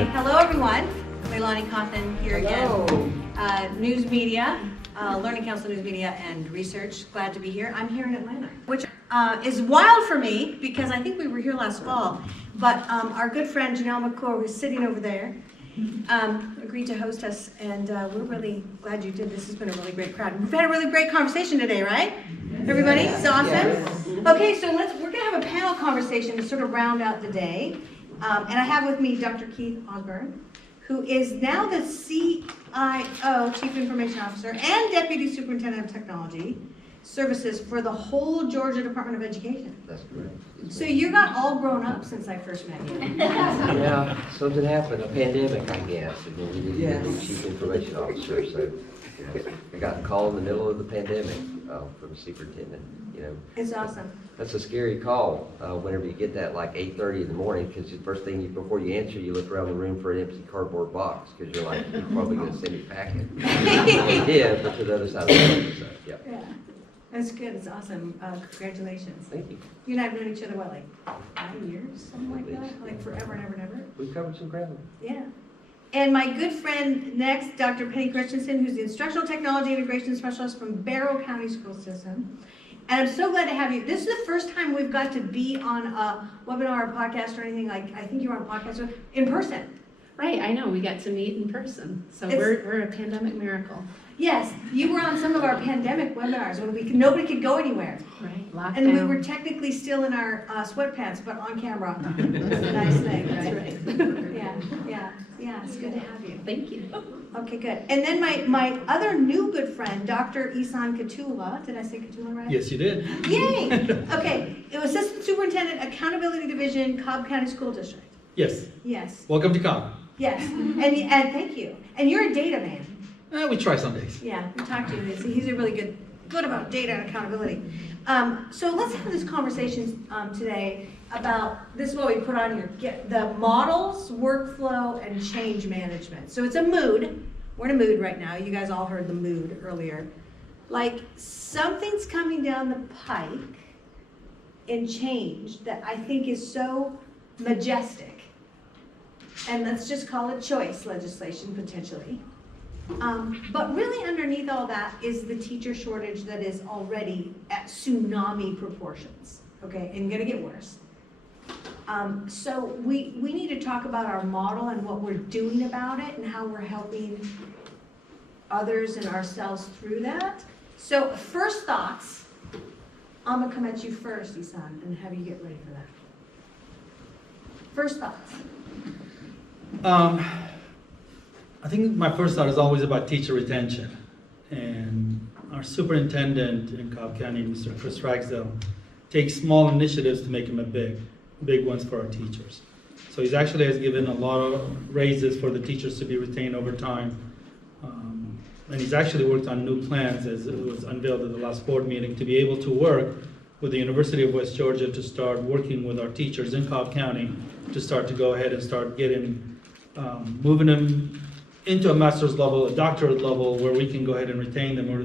Okay, hello everyone. LeiLani Cauthen here Hello. again. News media, Learning Council News Media and Research. Glad to be here. I'm here in Atlanta, which is wild for me because I think we were here last fall. But our good friend Janelle McClure, who's sitting over there, agreed to host us, and we're really glad you did. This has been a really great crowd. We've had a really great conversation today, right? Everybody, it's awesome. Yes. Okay, so we're gonna have a panel conversation to sort of round out the day. And I have with me Dr. Keith Osborn, who is now the CIO, Chief Information Officer, and Deputy Superintendent of Technology Services for the whole Georgia Department of Education. That's correct. So you got all grown up since I first met you. Yeah, something happened, a pandemic, I guess, and then we needed a new Chief Information Officer, so I got a call in the middle of the pandemic from the superintendent. It's awesome. That's a scary call whenever you get that like 8:30 in the morning, because the first thing before you answer, you look around the room for an empty cardboard box, because you're like, you're probably going to send me a packet. They did, but to the other side of the room, so, yeah. That's good. It's awesome. Congratulations. Thank you. You and I have known each other, what, like 5 years? Something like that? Like forever and ever and ever? We've covered some ground. Yeah. And my good friend next, Dr. Penny Christensen, who's the Instructional Technology Integration Specialist from Barrow County School System. And I'm so glad to have you. This is the first time we've got to be on a webinar or podcast or anything like, I think you were on a podcast in person. Right, I know, we got to meet in person, so we're a pandemic miracle. Yes, you were on some of our pandemic webinars when nobody could go anywhere. Right, lockdown. And we were technically still in our sweatpants, but on camera. That's a nice thing, right? That's right. Yeah, it's good to have you. Thank you. Okay, good. And then my other new good friend, Dr. Ehsan Kattoula. Did I say Kattoula right? Yes, you did. Yay! Okay, it was Assistant Superintendent, Accountability Division, Cobb County School District. Yes. Yes. Welcome to Cobb. Yes, and thank you. And you're a data man. We try some days. Yeah, we talked to him. He's a really good about data and accountability. So let's have this conversation today about, this is what we put on here, the models, workflow, and change management. So it's a mood. We're in a mood right now. You guys all heard the mood earlier. Like something's coming down the pike in change that I think is so majestic. And let's just call it choice legislation potentially. But really underneath all that is the teacher shortage that is already at tsunami proportions, okay, and gonna get worse. So we need to talk about our model and what we're doing about it and how we're helping others and ourselves through that. So first thoughts, I'm gonna come at you first, Ehsan, and have you get ready for that. First thoughts. I think my first thought is always about teacher retention. And our superintendent in Cobb County, Mr. Chris Ragsdale, takes small initiatives to make them a big ones for our teachers. So he's actually has given a lot of raises for the teachers to be retained over time. And he's actually worked on new plans, as it was unveiled at the last board meeting, to be able to work with the University of West Georgia to start working with our teachers in Cobb County to start to go ahead and start getting, moving them into a master's level, a doctorate level, where we can go ahead and retain them. Or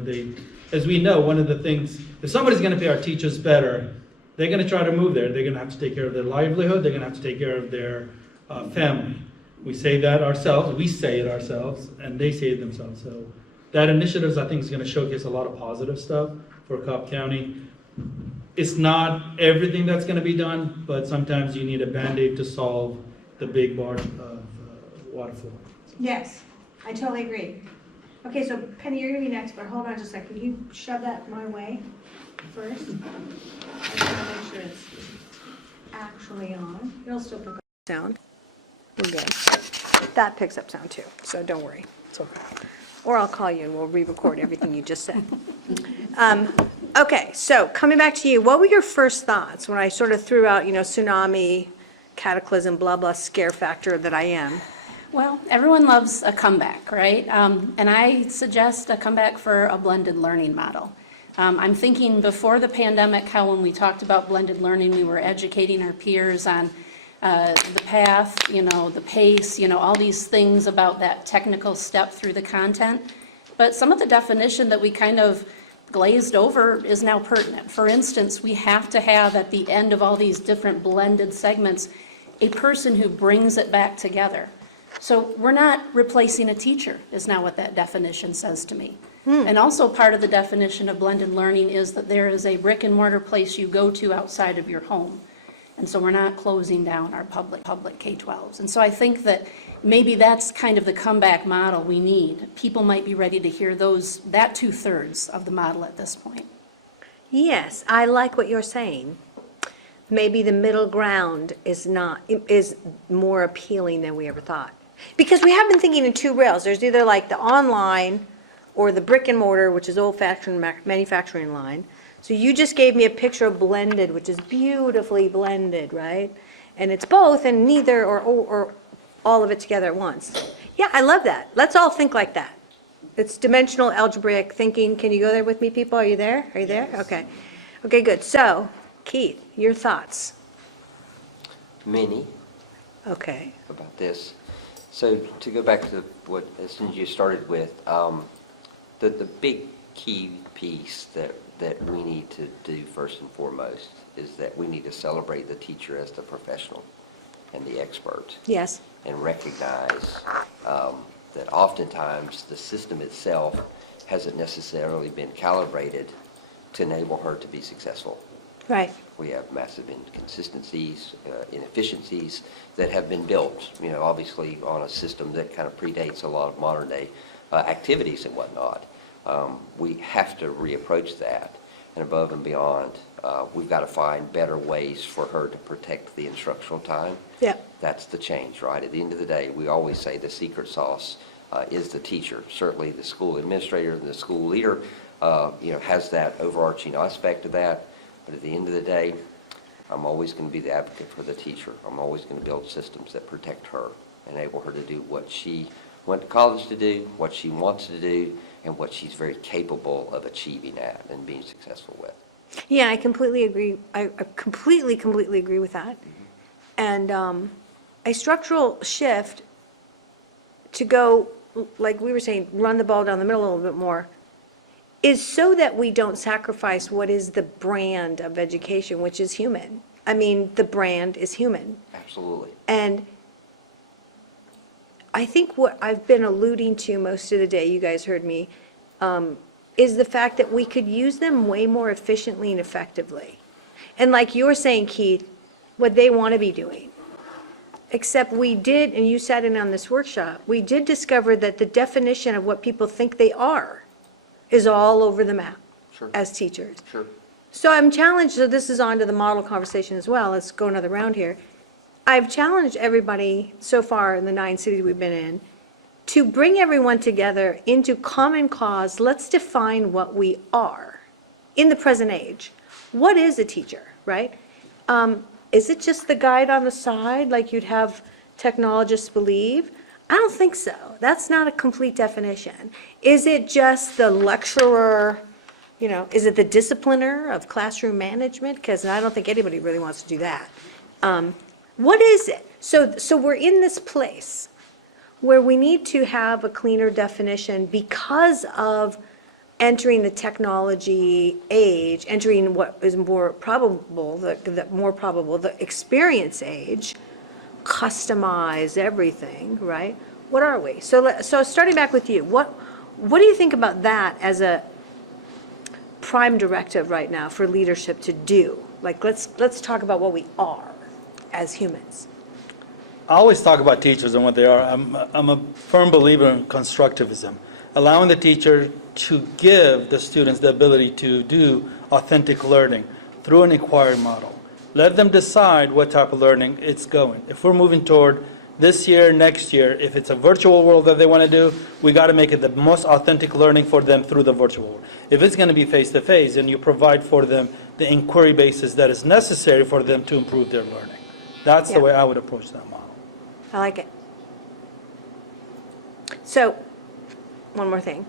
as we know, one of the things, if somebody's going to pay our teachers better, they're going to try to move there. They're going to have to take care of their livelihood. They're going to have to take care of their family. We say that ourselves. We say it ourselves, and they say it themselves. So that initiative, I think, is going to showcase a lot of positive stuff for Cobb County. It's not everything that's going to be done, but sometimes you need a Band-Aid to solve the big barge of waterfall. Yes, I totally agree. Okay, so Penny, you're gonna be next, but hold on just a second. Can you shove that my way first? I just wanna make sure it's actually on. It'll still pick up sound. We're good. That picks up sound too, so don't worry. It's okay. Or I'll call you and we'll re-record everything you just said. Okay, so coming back to you, what were your first thoughts when I sort of threw out, tsunami, cataclysm, blah, blah, scare factor that I am? Well, everyone loves a comeback, right? And I suggest a comeback for a blended learning model. I'm thinking before the pandemic, how when we talked about blended learning, we were educating our peers on the path, the pace, all these things about that technical step through the content. But some of the definition that we kind of glazed over is now pertinent. For instance, we have to have at the end of all these different blended segments, a person who brings it back together. So we're not replacing a teacher, is not what that definition says to me. And also part of the definition of blended learning is that there is a brick and mortar place you go to outside of your home. And so we're not closing down our public K-12s. And so I think that maybe that's kind of the comeback model we need. People might be ready to hear that 2/3 of the model at this point. Yes, I like what you're saying. Maybe the middle ground is more appealing than we ever thought. Because we have been thinking in two rails. There's either like the online or the brick and mortar, which is old-fashioned manufacturing line. So you just gave me a picture of blended, which is beautifully blended, right? And it's both and neither or all of it together at once. Yeah, I love that. Let's all think like that. It's dimensional algebraic thinking. Can you go there with me, people? Are you there? Are you there? Okay. Okay, good. So, Keith, your thoughts? Many Okay. about this. So to go back to what, as soon as you started with, the big key piece that we need to do first and foremost is that we need to celebrate the teacher as the professional and the expert, Yes. and recognize that oftentimes the system itself hasn't necessarily been calibrated to enable her to be successful. Right. We have massive inconsistencies, inefficiencies that have been built, obviously on a system that kind of predates a lot of modern day activities and whatnot. We have to reapproach that, and above and beyond, we've got to find better ways for her to protect the instructional time. Yeah. That's the change, right? At the end of the day, we always say the secret sauce is the teacher. Certainly the school administrator and the school leader, has that overarching aspect of that. But at the end of the day, I'm always going to be the advocate for the teacher. I'm always going to build systems that protect her, enable her to do what she went to college to do, what she wants to do, and what she's very capable of achieving at and being successful with. Yeah, I completely agree. I completely agree with that. And a structural shift to go, like we were saying, run the ball down the middle a little bit more, is so that we don't sacrifice what is the brand of education, which is human. I mean, the brand is human. Absolutely. And I think what I've been alluding to most of the day, you guys heard me, is the fact that we could use them way more efficiently and effectively. And like you're saying, Keith, what they want to be doing. Except we did, and you sat in on this workshop, we did discover that the definition of what people think they are is all over the map. Sure. As teachers. Sure. So I'm challenged, so this is on to the model conversation as well, let's go another round here. I've challenged everybody so far in the 9 cities we've been in to bring everyone together into common cause. Let's define what we are in the present age. What is a teacher, right? Is it just the guide on the side like you'd have technologists believe? I don't think so. That's not a complete definition. Is it just the lecturer, is it the discipliner of classroom management? Because I don't think anybody really wants to do that. What is it? So we're in this place where we need to have a cleaner definition because of entering the technology age, entering what is more probable, the experience age, customize everything, right? What are we? So starting back with you, what do you think about that as a prime directive right now for leadership to do? Like, let's talk about what we are as humans. I always talk about teachers and what they are. I'm a firm believer in constructivism, allowing the teacher to give the students the ability to do authentic learning through an inquiry model. Let them decide what type of learning it's going. If we're moving toward this year, next year, if it's a virtual world that they want to do, we got to make it the most authentic learning for them through the virtual world. If it's going to be face-to-face, and you provide for them the inquiry basis that is necessary for them to improve their learning. That's the way I would approach that model. I like it. So, one more thing.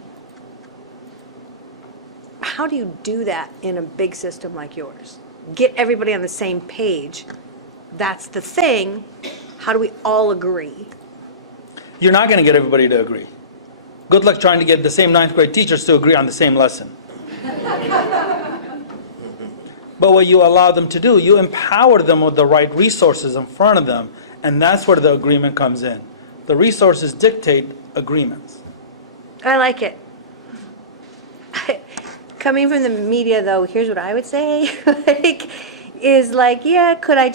How do you do that in a big system like yours? Get everybody on the same page. That's the thing. How do we all agree? You're not going to get everybody to agree. Good luck trying to get the same 9th grade teachers to agree on the same lesson. But what you allow them to do, you empower them with the right resources in front of them, and that's where the agreement comes in. The resources dictate agreements. I like it. Coming from the media, though, here's what I would say, could I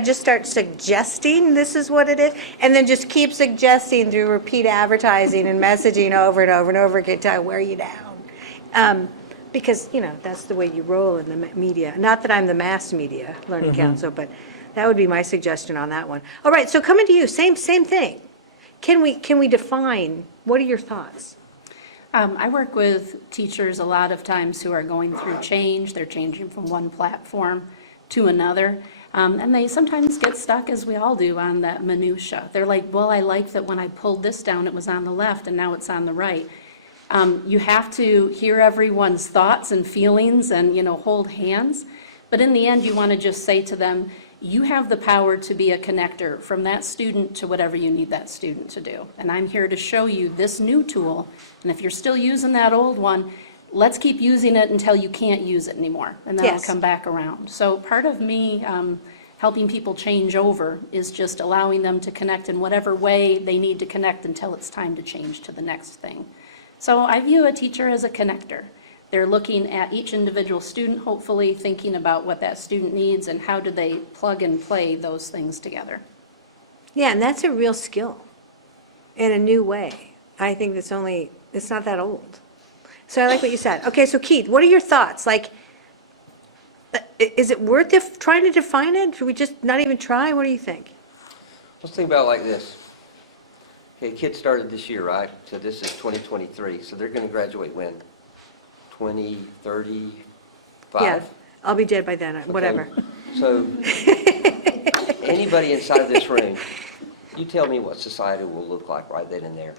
just start suggesting this is what it is? And then just keep suggesting through repeat advertising and messaging over and over and over again till I wear you down. Because, that's the way you roll in the media. Not that I'm the mass media learning counsel, but that would be my suggestion on that one. All right, so coming to you, same thing. Can we define, what are your thoughts? I work with teachers a lot of times who are going through change. They're changing from one platform to another. And they sometimes get stuck, as we all do, on that minutia. They're like, well, I like that when I pulled this down, it was on the left, and now it's on the right. You have to hear everyone's thoughts and feelings and, hold hands. But in the end, you want to just say to them, you have the power to be a connector from that student to whatever you need that student to do. And I'm here to show you this new tool. And if you're still using that old one, let's keep using it until you can't use it anymore. And then Yes. I'll come back around. So part of me helping people change over is just allowing them to connect in whatever way they need to connect until it's time to change to the next thing. So I view a teacher as a connector. They're looking at each individual student, hopefully thinking about what that student needs and how do they plug and play those things together. Yeah, and that's a real skill in a new way. I think it's not that old. So I like what you said. Okay, so Keith, what are your thoughts? Is it worth trying to define it? Should we just not even try? What do you think? Let's think about it like this. Okay, kids started this year, right? So this is 2023, so they're gonna graduate when? 2035? Yeah, I'll be dead by then, whatever. So, anybody inside this room, you tell me what society will look like right then and there.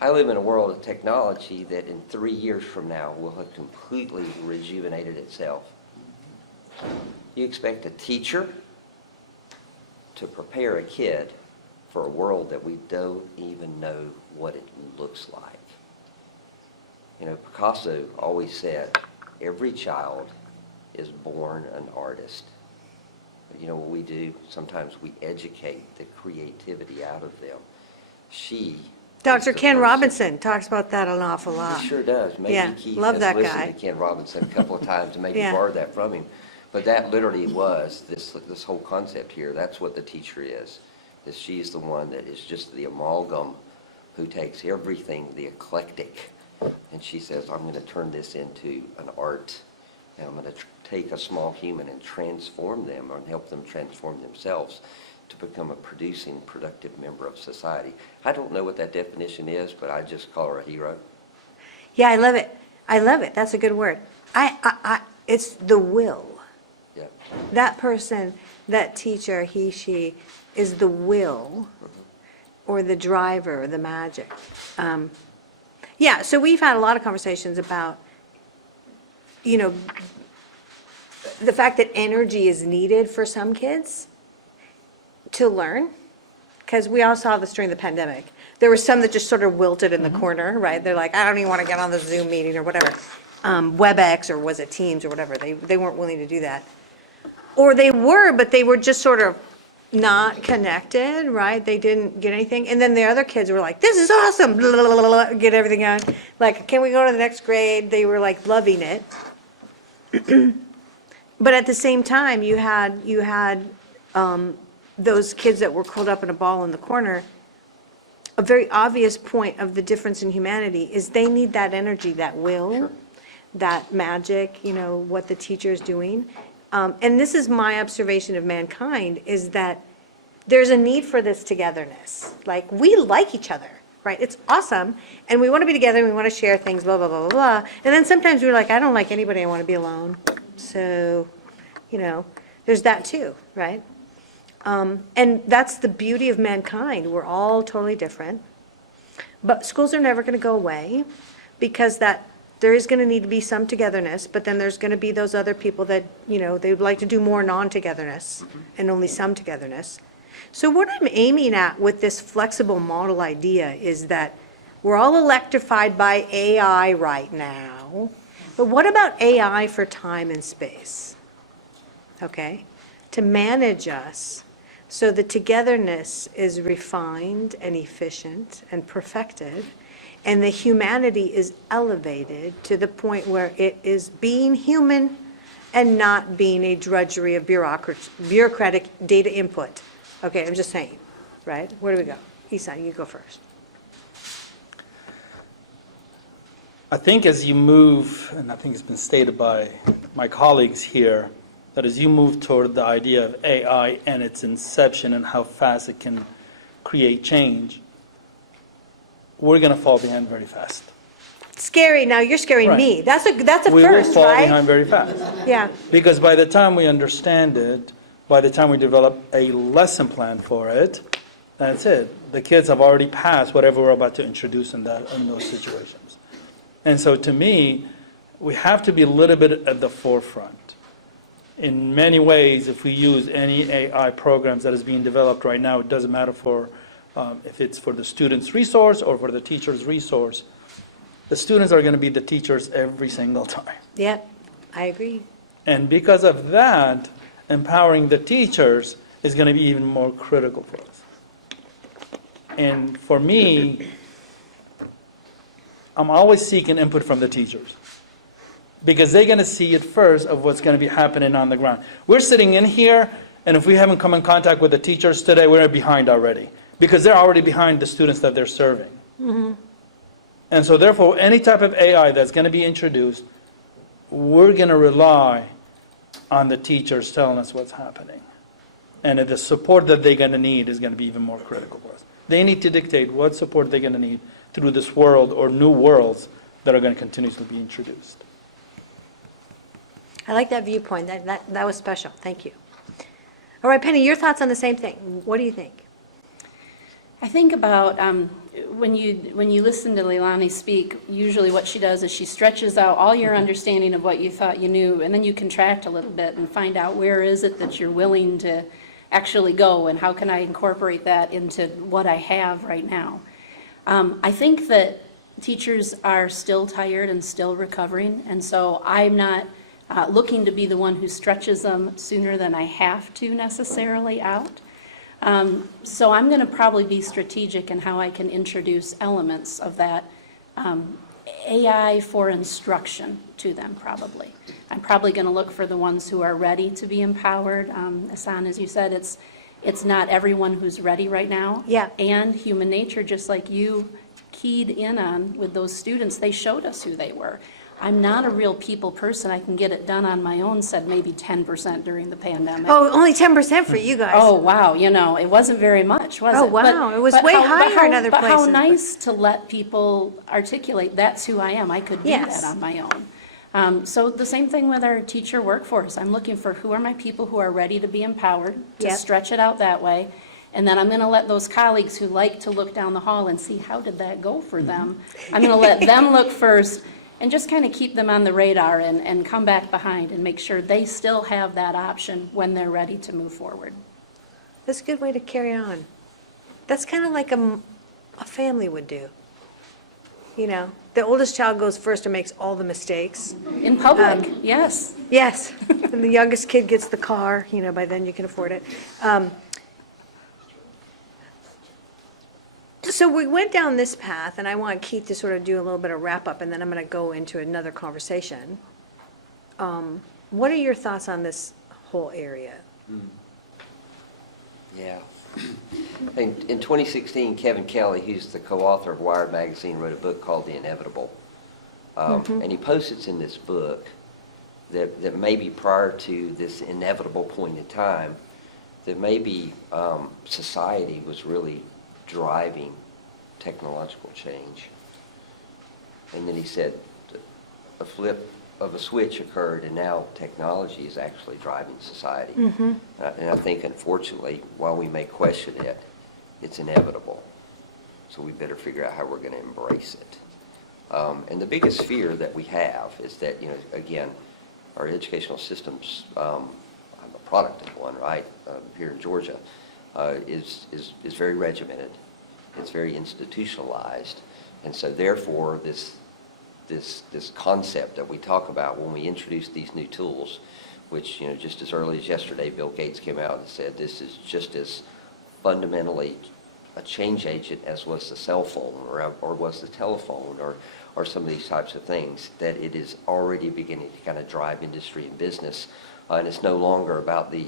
I live in a world of technology that in 3 years from now will have completely rejuvenated itself. You expect a teacher to prepare a kid for a world that we don't even know what it looks like. Picasso always said, every child is born an artist. But what we do? Sometimes we educate the creativity out of them. Dr. Ken Robinson talks about that an awful lot. He sure does. Maybe Yeah, Keith love has that listened guy. to Ken Robinson a couple of times and maybe Yeah. borrowed that from him. But that literally was this whole concept here. That's what the teacher is she is the one that is just the amalgam who takes everything, the eclectic, and she says, I'm going to turn this into an art, and I'm going to take a small human and transform them and help them transform themselves to become a producing, productive member of society. I don't know what that definition is, but I just call her a hero. Yeah, I love it. That's a good word. It's the will. Yeah. That person, that teacher, he, she, is the will or the driver, the magic. Yeah, so we've had a lot of conversations about, the fact that energy is needed for some kids to learn, because we all saw this during the pandemic. There were some that just sort of wilted in the corner, right? They're like, I don't even want to get on the Zoom meeting or whatever. WebEx, or was it Teams or whatever, they weren't willing to do that. Or they were, but they were just sort of not connected, right? They didn't get anything. And then the other kids were like, this is awesome, blah, blah, blah, blah, get everything on. Like, can we go to the next grade? They were like loving it. But at the same time, you had those kids that were curled up in a ball in the corner. A very obvious point of the difference in humanity is they need that energy, that will, Sure. that magic, what the teacher is doing. And this is my observation of mankind, is that there's a need for this togetherness. Like, we like each other, right? It's awesome, and we want to be together, and we want to share things, blah, blah, blah, blah, blah. And then sometimes we're like, I don't like anybody, I want to be alone. So, there's that too, right? And that's the beauty of mankind. We're all totally different. But schools are never going to go away, because there is going to need to be some togetherness, but then there's going to be those other people that, they would like to do more non-togetherness and only some togetherness. So what I'm aiming at with this flexible model idea is that we're all electrified by AI right now, but what about AI for time and space? Okay? To manage us, So the togetherness is refined and efficient and perfected, and the humanity is elevated to the point where it is being human and not being a drudgery of bureaucratic data input. Okay, I'm just saying, right? Where do we go? Ehsan, you go first. I think as you move, and I think it's been stated by my colleagues here, that as you move toward the idea of AI and its inception and how fast it can create change, we're going to fall behind very fast. Scary, now you're scaring Right. me. That's a We first, will fall right? behind very fast. Yeah, Because by the time we understand it, by the time we develop a lesson plan for it, that's it. The kids have already passed whatever we're about to introduce in those situations. And so to me, we have to be a little bit at the forefront. In many ways, if we use any AI programs that is being developed right now, it doesn't matter if it's for the student's resource or for the teacher's resource, the students are going to be the teachers every single time. yep, I agree. And because of that, empowering the teachers is going to be even more critical for us. And for me, I'm always seeking input from the teachers, because they're going to see it first of what's going to be happening on the ground. We're sitting in here, and if we haven't come in contact with the teachers today, we're behind already, because they're already behind the students that they're serving. And so therefore, any type of AI that's going to be introduced, we're going to rely on the teachers telling us what's happening. And the support that they're going to need is going to be even more critical for us. They need to dictate what support they're going to need through this world or new worlds that are going to continuously be introduced. I like that viewpoint. That was special. Thank you. All right, Penny, your thoughts on the same thing. What do you think? I think about when you listen to LeiLani speak, usually what she does is she stretches out all your understanding of what you thought you knew, and then you contract a little bit and find out where is it that you're willing to actually go, and how can I incorporate that into what I have right now. I think that teachers are still tired and still recovering, and so I'm not looking to be the one who stretches them sooner than I have to necessarily out. So I'm going to probably be strategic in how I can introduce elements of that AI for instruction to them, probably. I'm probably going to look for the ones who are ready to be empowered. Ehsan, as you said, it's not everyone who's ready right now. Yeah. And human nature, just like you keyed in on with those students, they showed us who they were. I'm not a real people person. I can get it done on my own, said maybe 10% during the pandemic. Oh, only 10% for you guys. Oh, wow, it wasn't very much, was it? Oh, wow, it was way higher in other But how places, but- nice to let people articulate, that's who I am. I could do Yes. that on my own. So the same thing with our teacher workforce. I'm looking for who are my people who are ready to be empowered, to Yep. stretch it out that way. And then I'm going to let those colleagues who like to look down the hall and see how did that go for them, I'm going to let them look first and just kind of keep them on the radar and come back behind and make sure they still have that option when they're ready to move forward. That's a good way to carry on. That's kind of like a family would do. The oldest child goes first and makes all the mistakes. In public, yes. Yes, and the youngest kid gets the car, by then you can afford it. So we went down this path, and I want Keith to sort of do a little bit of wrap-up, and then I'm going to go into another conversation. What are your thoughts on this whole area? Yeah. In 2016, Kevin Kelly, who's the co-author of Wired Magazine, wrote a book called The Inevitable. And he posits in this book that maybe prior to this inevitable point in time, that maybe society was really driving technological change. And then he said a flip of a switch occurred, and now technology is actually driving society. And I think, unfortunately, while we may question it, it's inevitable. So we better figure out how we're going to embrace it. And the biggest fear that we have is that, again, our educational systems, I'm a product of one, right, here in Georgia, is very regimented. It's very institutionalized. And so therefore, this concept that we talk about when we introduce these new tools, which, just as early as yesterday, Bill Gates came out and said this is just as fundamentally a change agent as was the cell phone or was the telephone or some of these types of things, that it is already beginning to kind of drive industry and business. And it's no longer about the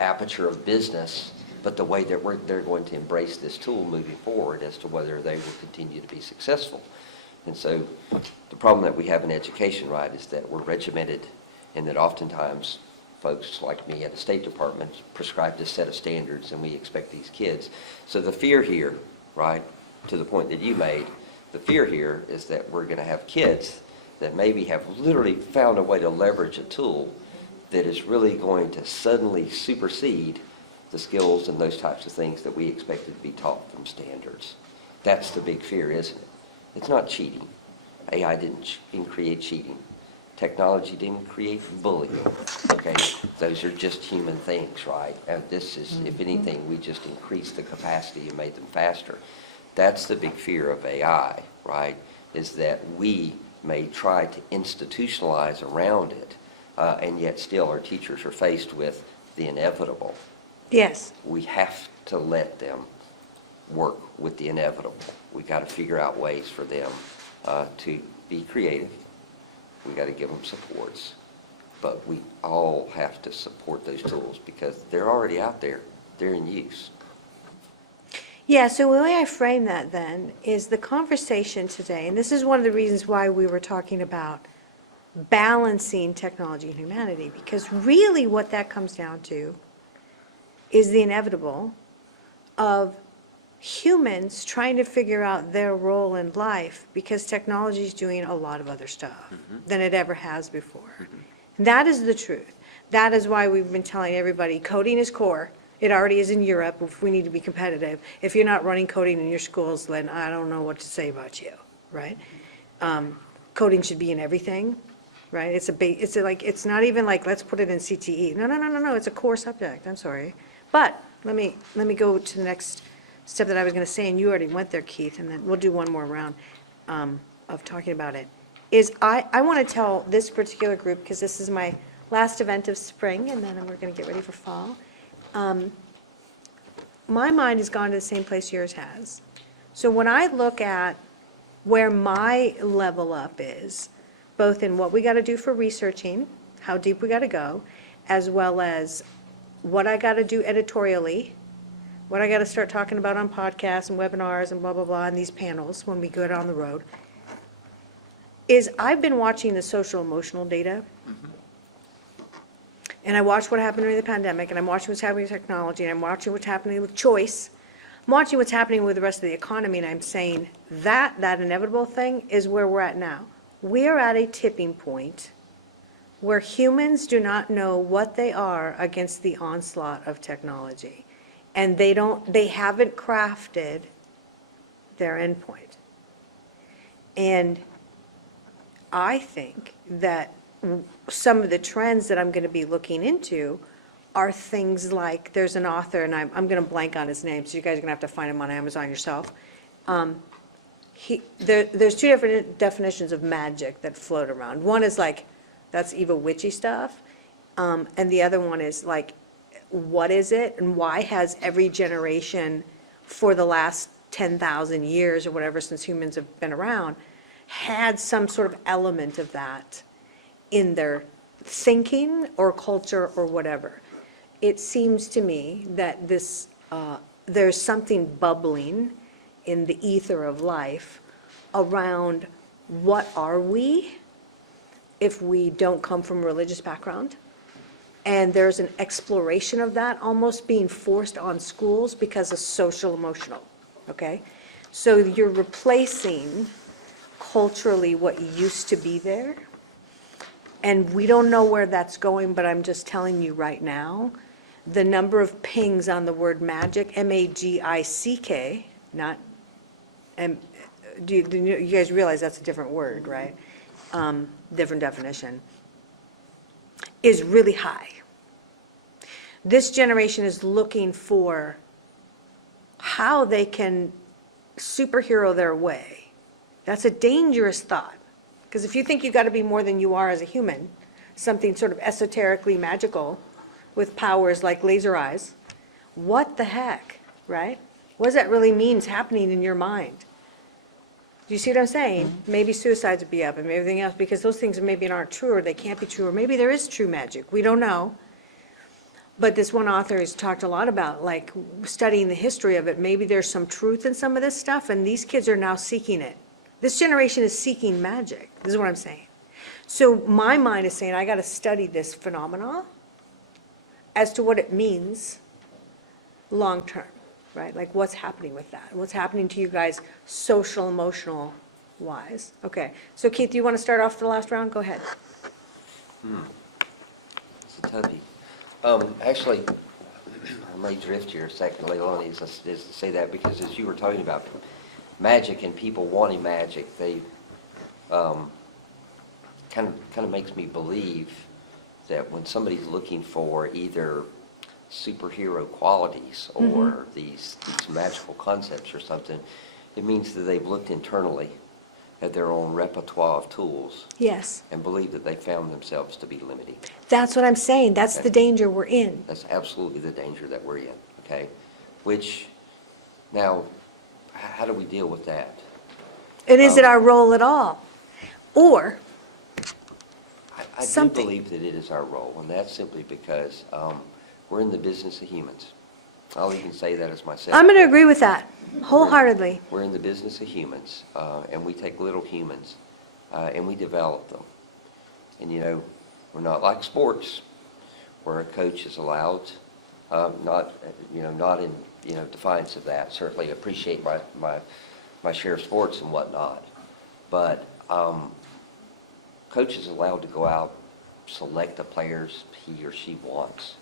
aperture of business, but the way that they're going to embrace this tool moving forward as to whether they will continue to be successful. And so the problem that we have in education, right, is that we're regimented, and that oftentimes folks like me at the State Department prescribe this set of standards, and we expect these kids. So the fear here, right, to the point that you made, the fear here is that we're going to have kids that maybe have literally found a way to leverage a tool that is really going to suddenly supersede the skills and those types of things that we expected to be taught from standards. That's the big fear, isn't it? It's not cheating. AI didn't create cheating. Technology didn't create bullying. Okay, those are just human things, right? And this is, if anything, we just increased the capacity and made them faster. That's the big fear of AI, right? Is that we may try to institutionalize around it, and yet still our teachers are faced with the inevitable. Yes. We have to let them work with the inevitable. We got to figure out ways for them to be creative. We got to give them supports, but we all have to support those tools because they're already out there. They're in use. Yeah, so the way I frame that then is the conversation today, and this is one of the reasons why we were talking about balancing technology and humanity, because really what that comes down to is the inevitable of humans trying to figure out their role in life because technology is doing a lot of other stuff than it ever has before. And that is the truth. That is why we've been telling everybody coding is core. It already is in Europe if we need to be competitive. If you're not running coding in your schools, then I don't know what to say about you, right? Coding should be in everything, right? It's not even like, let's put it in CTE. No, it's a core subject, I'm sorry. But let me go to the next step that I was going to say, and you already went there, Keith, and then we'll do one more round of talking about it, is I want to tell this particular group, because this is my last event of spring, and then we're going to get ready for fall. My mind has gone to the same place yours has. So when I look at where my level up is, both in what we got to do for researching, how deep we got to go, as well as what I got to do editorially, what I got to start talking about on podcasts and webinars and blah, blah, blah, and these panels when we go down the road, is I've been watching the social emotional data. And I watched what happened during the pandemic, and I'm watching what's happening with technology, and I'm watching what's happening with choice. I'm watching what's happening with the rest of the economy, and I'm saying that inevitable thing is where we're at now. We are at a tipping point where humans do not know what they are against the onslaught of technology. And they haven't crafted their endpoint. And I think that some of the trends that I'm going to be looking into are things like, there's an author, and I'm going to blank on his name, so you guys are going to have to find him on Amazon yourself. There's two different definitions of magic that float around. One is like, that's evil witchy stuff, and the other one is like, what is it, and why has every generation for the last 10,000 years or whatever since humans have been around had some sort of element of that in their thinking or culture or whatever. It seems to me that this there's something bubbling in the ether of life around what are we if we don't come from a religious background. And there's an exploration of that almost being forced on schools because of social emotional, okay? So you're replacing culturally what used to be there. And we don't know where that's going, but I'm just telling you right now, the number of pings on the word magic, M-A-G-I-C-K, not, you guys realize that's a different word, right? Different definition, is really high. This generation is looking for how they can superhero their way. That's a dangerous thought. Because if you think you got to be more than you are as a human, something sort of esoterically magical with powers like laser eyes, what the heck, right? What does that really mean is happening in your mind? Do you see what I'm saying? Maybe suicides would be up and everything else, because those things maybe aren't true, or they can't be true, or maybe there is true magic. We don't know. But this one author has talked a lot about, like, studying the history of it. Maybe there's some truth in some of this stuff, and these kids are now seeking it. This generation is seeking magic. This is what I'm saying. So my mind is saying, I got to study this phenomenon as to what it means long-term, right? Like, what's happening with that? What's happening to you guys social, emotional wise? Okay. So Keith, do you want to start off the last round? Go ahead. It's a toughie. Actually, I may drift here a second, LeiLani, is to say that because as you were talking about magic and people wanting magic, they kind of makes me believe that when somebody's looking for either superhero qualities or these magical concepts or something, it means that they've looked internally at their own repertoire of tools Yes. and believe that they found themselves to be limiting. That's what I'm saying. That's the danger we're in. That's absolutely the danger that we're in, okay? Which, now, how do we deal with that? And is it our role at all? Or, I do Something. believe that it is our role, and that's simply because we're in the business of humans. I'll even say that as myself. I'm going to agree with that wholeheartedly. We're in the business of humans, and we take little humans, and we develop them. And, you know, we're not like sports, where a coach is allowed, not in, defiance of that. Certainly appreciate my share of sports and whatnot. But coach is allowed to go out, select the players he or she wants,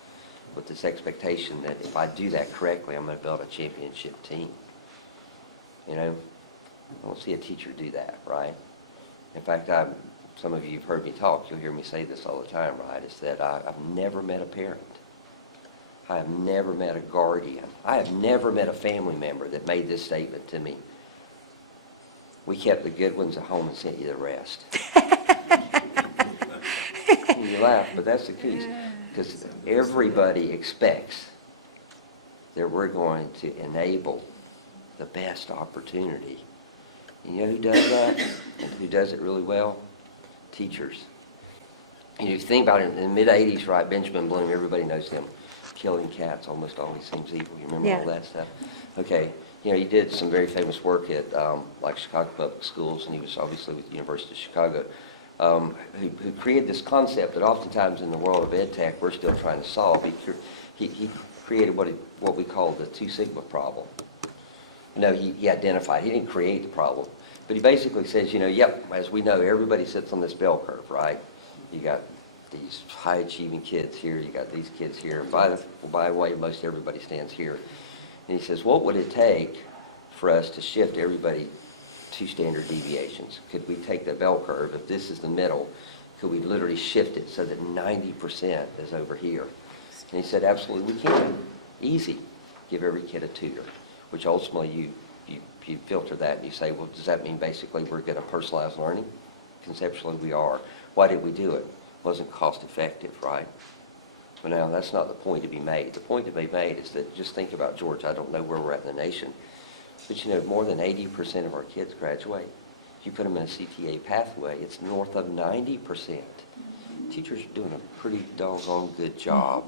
with this expectation that if I do that correctly, I'm going to build a championship team. You know, I don't see a teacher do that, right? In fact, some of you have heard me talk, you'll hear me say this all the time, right, is that I've never met a parent. I have never met a guardian. I have never met a family member that made this statement to me. We kept the good ones at home and sent you the rest. You laugh, but that's the case. Because everybody expects that we're going to enable the best opportunity. And you know who does that? And who does it really well? Teachers. And you think about it, in the mid-'80s, right, Benjamin Bloom, everybody knows him. Killing cats almost always seems evil. You remember all that stuff? Okay. You know, he did some very famous work at, like, Chicago Public Schools, and he was obviously with the University of Chicago, who created this concept that oftentimes in the world of ed tech we're still trying to solve. He created what we call the 2 sigma problem. No, he identified. He didn't create the problem. But he basically says, as we know, everybody sits on this bell curve, right? You got these high-achieving kids here. You got these kids here. By the way, most everybody stands here. And he says, what would it take for us to shift everybody 2 standard deviations? Could we take the bell curve, if this is the middle, could we literally shift it so that 90% is over here? And he said, absolutely, we can. Easy. Give every kid a tutor, which ultimately you filter that and you say, well, does that mean basically we're going to personalize learning? Conceptually, we are. Why did we do it? It wasn't cost effective, right? But now, that's not the point to be made. The point to be made is that, just think about Georgia. I don't know where we're at in the nation, but more than 80% of our kids graduate. If you put them in a CTA pathway, it's north of 90%. Teachers are doing a pretty doggone good job,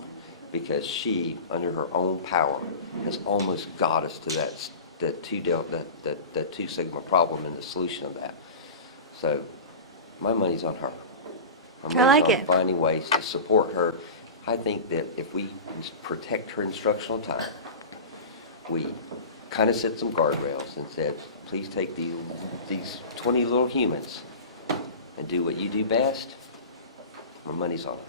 because she, under her own power, has almost got us to that 2 sigma problem and the solution of that. So my money's on her. I like it. On finding ways to support her. I think that if we protect her instructional time, we kind of set some guardrails and said, please take these 20 little humans and do what you do best, my money's on it.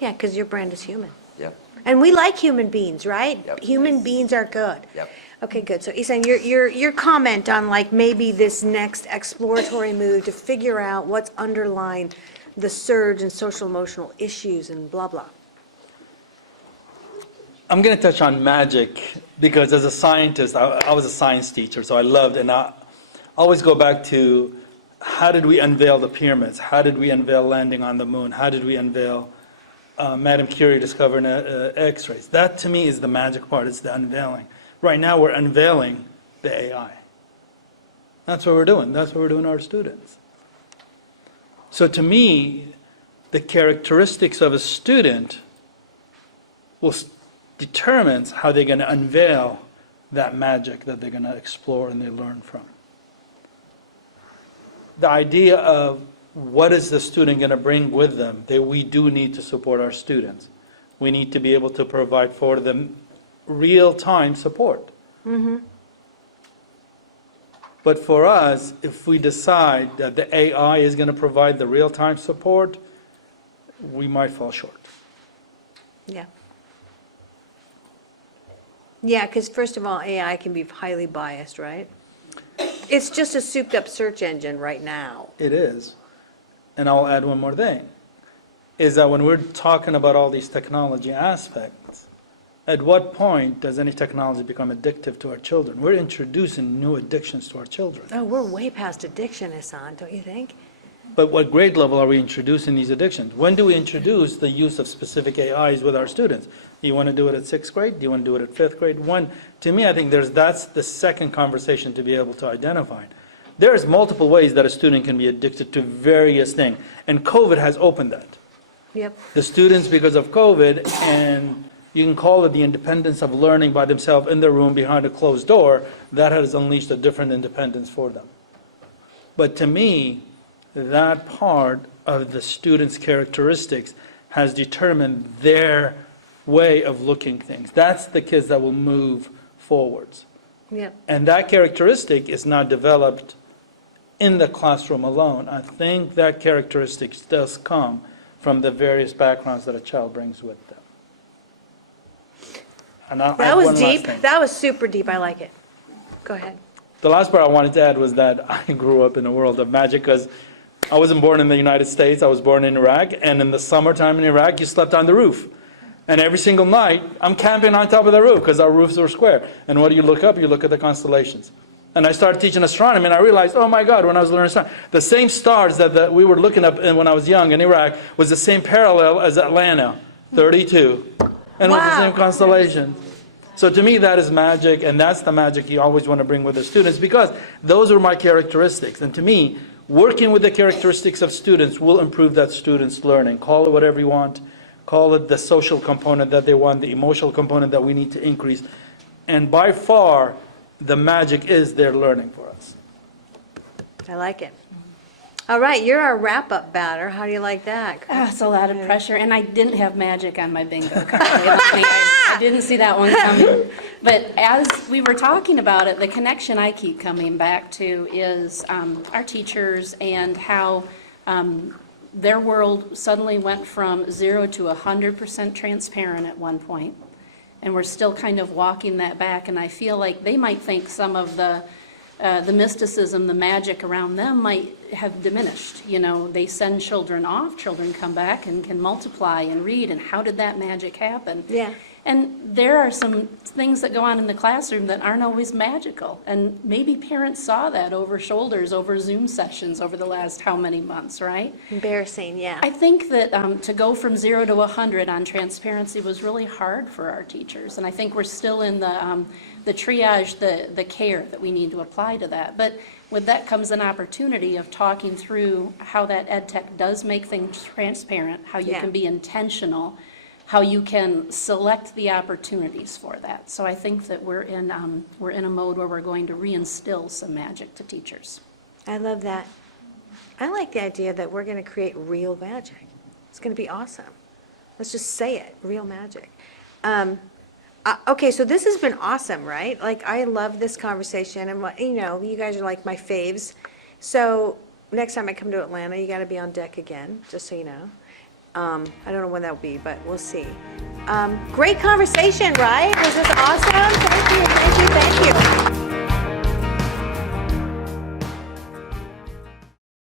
Yeah, because your brand is human. Yep. And we like human beings, right? Yep. Human beings are good. Yep. Okay, good. So Ehsan, your comment on, like, maybe this next exploratory move to figure out what's underlying the surge in social emotional issues and blah, blah. I'm going to touch on magic because as a scientist, I was a science teacher, so I loved, and I always go back to how did we unveil the pyramids? How did we unveil landing on the moon? How did we unveil Madame Curie discovering X-rays? That to me is the magic part, it's the unveiling. Right now we're unveiling the AI. That's what we're doing. That's what we're doing to our students. So to me, the characteristics of a student determines how they're going to unveil that magic that they're going to explore and they learn from. The idea of what is the student going to bring with them, that we do need to support our students. We need to be able to provide for them real-time support. But for us, if we decide that the AI is going to provide the real-time support, we might fall short. Yeah. Yeah, because first of all, AI can be highly biased, right? It's just a souped-up search engine right now. It is. And I'll add one more thing, is that when we're talking about all these technology aspects, at what point does any technology become addictive to our children? We're introducing new addictions to our children. Oh, we're way past addiction, Ehsan, don't you think? But what grade level are we introducing these addictions? When do we introduce the use of specific AIs with our students? Do you want to do it at 6th grade? Do you want to do it at 5th grade? To me, I think that's the second conversation to be able to identify. There's multiple ways that a student can be addicted to various things, and COVID has opened that. Yep. The students, because of COVID, and you can call it the independence of learning by themselves in their room behind a closed door, that has unleashed a different independence for them. But to me, that part of the students' characteristics has determined their way of looking things. That's the kids that will move forwards. Yep. And that characteristic is not developed in the classroom alone. I think that characteristic does come from the various backgrounds that a child brings with them. And That was deep. That was super deep. I like it. Go ahead. The last part I wanted to add was that I grew up in a world of magic because I wasn't born in the United States. I was born in Iraq. And in the summertime in Iraq, you slept on the roof. And every single night, I'm camping on top of the roof because our roofs were square. And what do you look up? You look at the constellations. And I started teaching astronomy, and I realized, oh my God, when I was learning astronomy, the same stars that we were looking up when I was young in Iraq was the same parallel as Atlanta, 32. And it was the same constellation. So to me, that is magic, and that's the magic you always want to bring with the students, because those are my characteristics. And to me, working with the characteristics of students will improve that student's learning. Call it whatever you want. Call it the social component that they want, the emotional component that we need to increase. And by far, the magic is their learning for us. I like it. All right, you're our wrap-up batter. How do you like that? It's a lot of pressure, and I didn't have magic on my bingo card. I didn't see that one coming. But as we were talking about it, the connection I keep coming back to is our teachers and how their world suddenly went from 0 to 100% transparent at one point. And we're still kind of walking that back, and I feel like they might think some of the mysticism, the magic around them might have diminished. You know, they send children off, children come back and can multiply and read, and how did that magic happen? Yeah. And there are some things that go on in the classroom that aren't always magical, and maybe parents saw that over shoulders, over Zoom sessions over the last how many months, right? Embarrassing, yeah. I think that to go from 0 to 100 on transparency was really hard for our teachers, and I think we're still in the triage, the care that we need to apply to that. But with that comes an opportunity of talking through how that ed tech does make things transparent, how you can be intentional, how you can select the opportunities for that. So I think that we're in a mode where we're going to reinstill some magic to teachers. I love that. I like the idea that we're going to create real magic. It's going to be awesome. Let's just say it, real magic. Okay, so this has been awesome, right? Like, I love this conversation, and you know, you guys are like my faves. So next time I come to Atlanta, you got to be on deck again, just so you know. I don't know when that'll be, but we'll see. Great conversation, right? Was this awesome? Thank you, thank you, thank you.